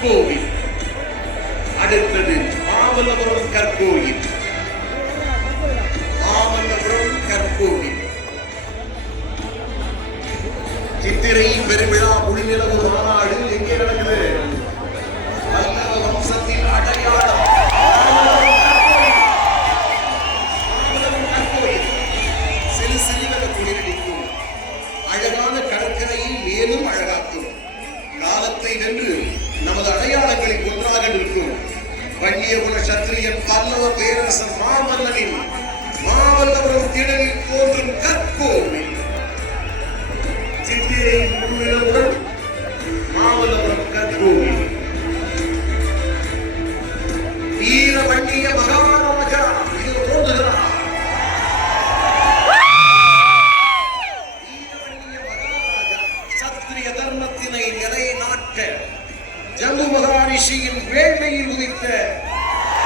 கற்கோவில். அடுத்தது மாமல்லபுரம் கற்கோவில். மாமல்லபுரம் கற்கோவில். சித்திரை பெருவிழா புலிநிலவு மாநாடு எங்கே நடக்குது? பல்லவ வம்சத்தின் அடையாளம் சிறு சிறிவக குளிரடிக்கும் அழகான கடற்கரையை மேலும் அழகாக்கும். காலத்தை வென்று நமது அடையாளங்களில் ஒன்றாக நிற்கும் வன்னியகுல சத்திரியன் பல்லவ பேரரசன் மாமல்லனின் மாமல்லபுரம் திடலில் தோன்றும் கற்கோவில். சித்திரை முழுவிலவுடன் மாமல்லபுரம் கற்கோவில். வீர வன்னிய மகாராஜா இது தோன்றுகிறார். சத்திரிய தர்மத்தினை நிலைநாட்ட ஜம்பு மகாரிஷியின் வேள்மையில் உதித்த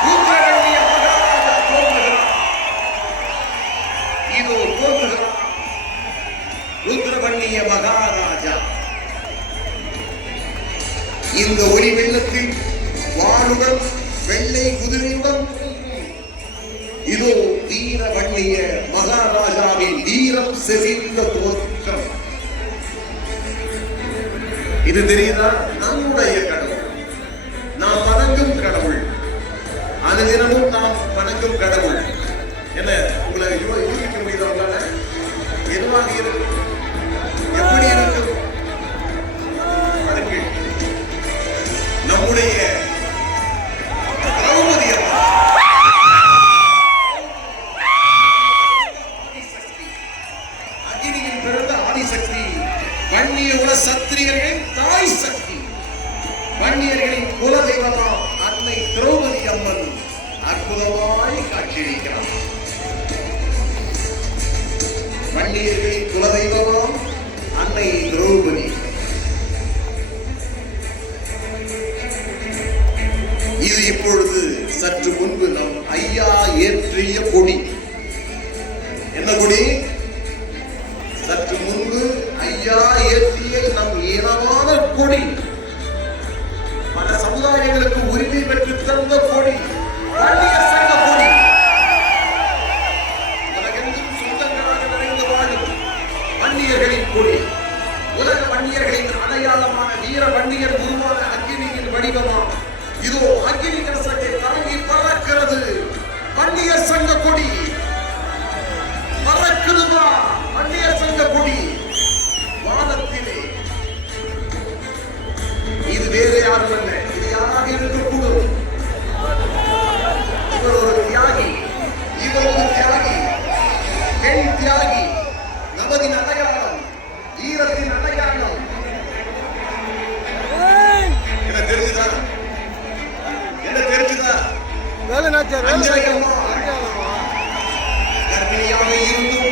ருத்ரவன்னிய மகாராஜா தோன்றுகிறார். இதோ தோன்றுகிறார் ருத்ரவன்னிய மகாராஜா. இந்த ஒளி வெள்ளத்தில் வாளுடன் வெள்ளை குதிரையுடன் இதோ வீரவன்னிய மகாராஜாவின் வீரம் செறிந்த தோற்றம். இது தெரியுதா? நம்முடைய கடவுள், நாம் வணங்கும் கடவுள், அனுதினமும் நாம் வணங்கும் கடவுள். என்ன உங்களை யூகிக்க முடியுதா? எதுவாக இருக்கும், எப்படி இருக்கும்? அதுக்கு நம்முடைய திரௌபதி அக்னியில் பிறந்த ஆதிசக்தி, வன்னிய குல சத்திரியர்களின் தாய் சக்தி, வன்னியர்களின் குலதெய்வமாம் அன்னை திரௌபதி அம்மன் அற்புதமாய் காட்சியளிக்கிறார். வன்னியர்களின் குலதெய்வமாம் அன்னை திரௌபதி. இது இப்பொழுது சற்று முன்பு நம் ஐயா ஏற்றிய கொடி. என்ன கொடி? சற்று முன்பு ஐயா ஏற்றிய நம் ஈரமான கொடி, பல சமுதாயங்களுக்கு உரிமை பெற்று தந்த கொடி, வன்னியர் சங்க கொடி. உலகெங்கும் சொந்தங்களாக நிறைந்து வாழும் வன்னியர்களின் கொடி, உலக வன்னியர்களின் அடையாளமான வீர வன்னியர் உருவான அக்னியின் வடிவமா இதோ அக்னி கலசத்தை தாங்கி பறக்கிறது வன்னியர் சங்க கொடி. பறக்குதுமா வன்னியர் சங்க கொடி வானத்திலே. இது வேறு யாரும் அல்ல, இது யாராக இருக்கக்கூடும். இவர் ஒரு தியாகி, இவர் ஒரு தியாகி, பெண் தியாகி, நமதின் அடையாளம், வீரத்தின் அடையாளம். என்ன தெரிஞ்சுதா? என்ன தெரிஞ்சுதா? கர்ப்பிணியாக இருந்தும்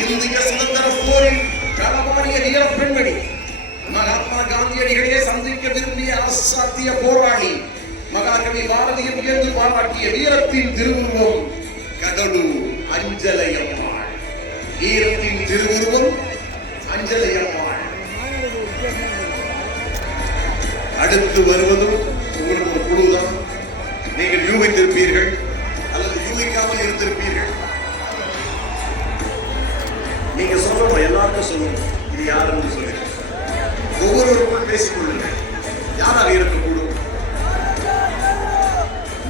இந்திய சுதந்திர போரில் களமாடிய வீர பெண்மணி, மகாத்மா காந்தியடிகளே சந்திக்க விரும்பிய அசாத்திய போராளி, மகாகவி பாரதியும் என்று பாராட்டிய வீரத்தின் திருவுருவம் கதடு அஞ்சலையம்மாள். வீரத்தின் திருவுருவம் அஞ்சலையம்மாள். அடுத்து வருவதும் உங்களுக்கு ஒரு குழுதான். நீங்கள் யூகித்திருப்பீர்கள் அல்லது யூகிக்காமல் இருந்திருப்பீர்கள். நீங்க சொல்லணும், எல்லாருக்கும் சொல்லணும் இது யார் என்று சொல்லி ஒவ்வொருவருக்குள் பேசிக் கொள்ளுங்கள். யாராக இருக்கக்கூடும்?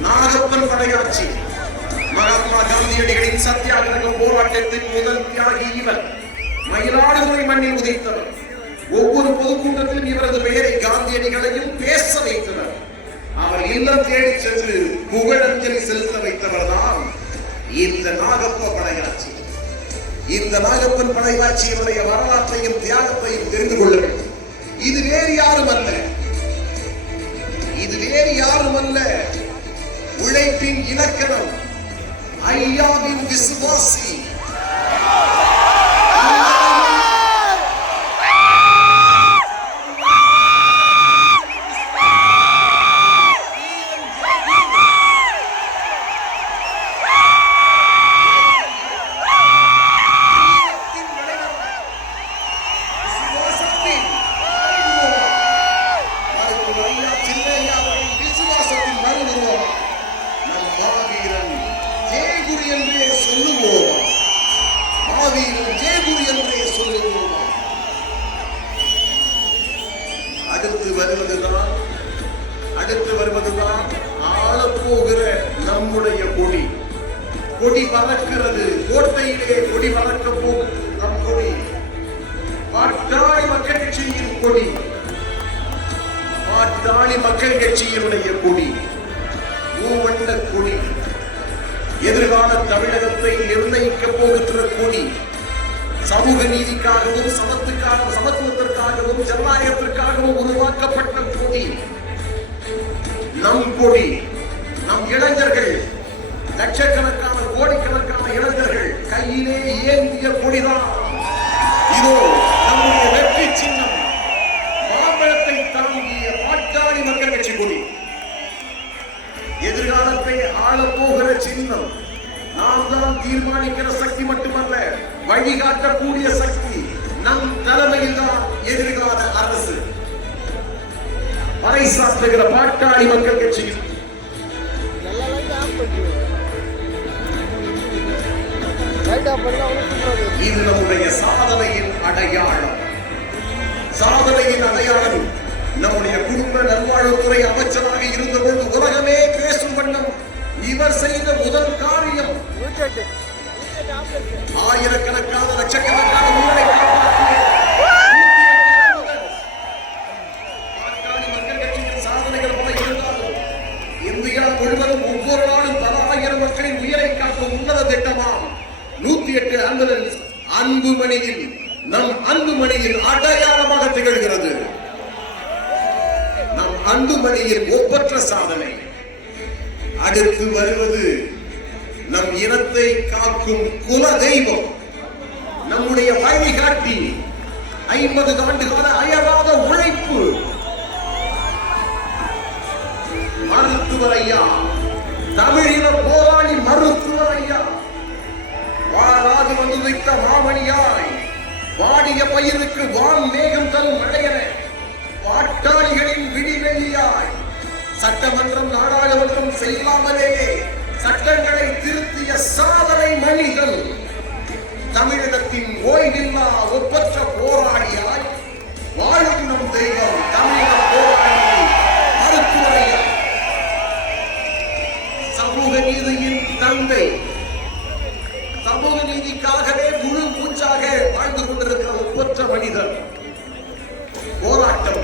நாகப்பன் படையாட்சி, மகாத்மா காந்தியடிகளின் சத்தியாகிரக போராட்டத்தின் முதல் தியாகி இவர். மயிலாடுதுறை மண்ணில் உதைத்தவர். ஒவ்வொரு பொதுக்கூட்டத்திலும் இவரது பெயரை காந்தியடிகளையும் பேச வைத்தவர். அவர் இல்லம் தேடி சென்று புகழஞ்சலி செலுத்த வைத்தவர் தான் இந்த நாகப்ப படையாட்சி. இந்த நாகப்பன் படையாட்சியினுடைய வரலாற்றையும் தியாகத்தையும் தெரிந்து கொள்ள வேண்டும். இது வேறு யாரும் அல்ல, இது வேறு யாரும் அல்ல, உழைப்பின் இலக்கணம், ஐயாவின் விசுவாசி, சின்ன ஆவியில் ஜெயகுரு என்றே சொல்லுவோம். அடுத்து வருவதுதான் ஆளப்போகிற நம்முடைய கொடி. கொடி பறக்கிறது, கோட்டையிலே கொடி பறக்க போகும் நம் கொடி. பாட்டாளி மக்கள் கட்சியின் கொடி, பாட்டாளி மக்கள் கட்சியினுடைய கொடி, மூவண்ண கொடி, எதிர்கால தமிழகத்தை நிர்ணயிக்க போகின்ற கொடி, சமூக நீதிக்காகவும் சமத்துவத்திற்காகவும் ஜனநாயகத்திற்காகவும் உருவாக்கப்பட்ட கொடி, நம் கொடி. நம் இளைஞர்கள், லட்சக்கணக்கான கோடிக்கணக்கான இளைஞர்கள் கையிலே ஏந்திய கொடிதான் இதோ நம்முடைய வெற்றி சின்னம், மாம்பழத்தை தாங்கிய பாட்டாளி மக்கள் கட்சி கொடி. எதிர்காலத்தை ஆளப்போகிற சின்னம். நாம் தான் தீர்மானிக்கிற சக்தி மட்டுமல்ல, வழிகாட்டக்கூடிய சக்தி. நம் தலைமையில் தான் எதிர்கால அரசு. பறைசாற்றுகிற பாட்டாளி மக்கள் கட்சியில் இது நம்முடைய சாதனையின் அடையாளம். சாதனையின் அடையாளம். நம்முடைய குடும்ப நல்வாழ்வுத்துறை அமைச்சராக இருந்தபோது உலகமே பேசும் வண்ணம் இவர் செய்த முதல் காரியம் ஆயிரக்கணக்கான லட்சக்கணக்கான உயிரை காப்பாற்றிய மக்கள் கட்சியின் சாதனைகள் பல இருந்தாலும் இந்தியா முழுவதும் ஒவ்வொரு நாளும் பல ஆயிரம் மக்களின் உயிரை காக்கும் உன்னத திட்டமாம் 108 ஆம்புலன்ஸ் அன்புமணியில் நம் அன்புமணியின் அடையாளமாக திகழ்கிறது. நம் அன்புமணியின் ஒப்பற்ற சாதனை. அடுத்து வருவது நம் இனத்தை காக்கும் குல தெய்வம், நம்முடைய வழிகாட்டி, 50 ஆண்டு கால அயராத உழைப்பு, மருத்துவர் ஐயா, தமிழின போராளி மருத்துவர் ஐயா, வாராது வந்து வைத்த மாமணியாய், வாடிய பயிருக்கு வான் மேகம் தரும் மழையன, பாட்டாளிகளின் விடிவெள்ளியாய், சட்டமன்றம் நாடாளுமன்றம் செய்யாமலே சட்டங்களை திருத்திய சாதனை மணிகள், தமிழகத்தின் ஓய்வில்லா ஒப்பற்ற போராளியாய் வாழும் நம் தெய்வம் தமிழக போராளி மருத்துவரையா, சமூக நீதியின் தந்தை, சமூக நீதிக்காகவே முழு மூச்சாக வாழ்ந்து கொண்டிருக்கிற ஒப்பற்ற மனிதர். போராட்டம்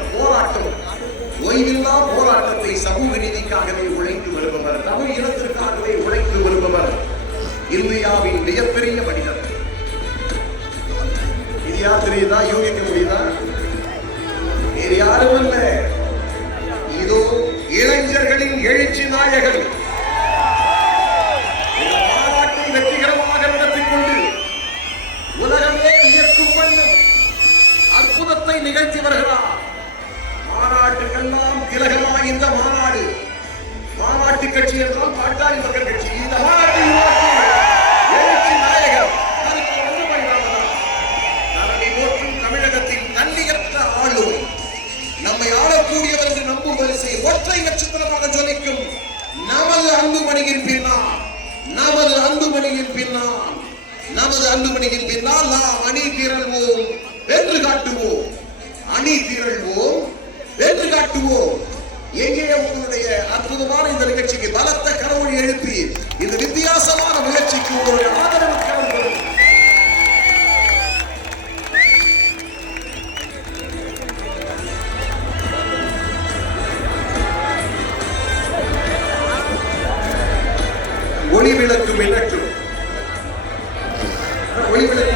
ஓய்வில்லா போராட்டத்தை சமூக நீதிக்காகவே உழைத்து வருபவர், தமிழ் இனத்திற்காகவே உழைத்து வருபவர், இந்தியாவின் மிகப்பெரிய மனிதர். இது யார் தெரியுதா? யூகிக்க முடியுதா? வேறு யாரும் அல்ல, இதோ இளைஞர்களின் எழுச்சி நாயகன். இந்த மாநாட்டை வெற்றிகரமாக நடத்திக் கொண்டு உலகமே வியக்கும் வண்ணம் அற்புதத்தை நிகழ்த்தி வருகிறார். மாநாட்டுக்கெல்லாம் திலகமா இந்த மாநாடு. மாநாட்டு கட்சி என்றால் பாட்டாளி மக்கள் கட்சி. இந்த மாநாட்டை எழுச்சி நாயகர் நம்மை போற்றும் தமிழகத்தின் தன்னிகரற்ற ஆளுமை, நம்மை ஆளக்கூடியவர் என்று நம்பும் வரிசை ஒற்றை நட்சத்திரமாக ஜொலிக்கும் நமது அன்புமணியின் பின்னால், நமது அன்புமணியின் பின்னால், நமது அன்புமணியின் பின்னால் நாம் அணி திரள்வோம், வென்று காட்டுவோம். அணி திரள்வோம், வென்று காட்டுவோம். எங்கே உங்களுடைய அற்புதமான இந்த நிகழ்ச்சிக்கு பலத்த கரவொலி எழுப்பி இந்த வித்தியாசமான முயற்சிக்கு உங்களுடைய ஆதரவு கரங்கள். ஒளி விளக்கு மின்னட்டும், ஒளி விளக்கு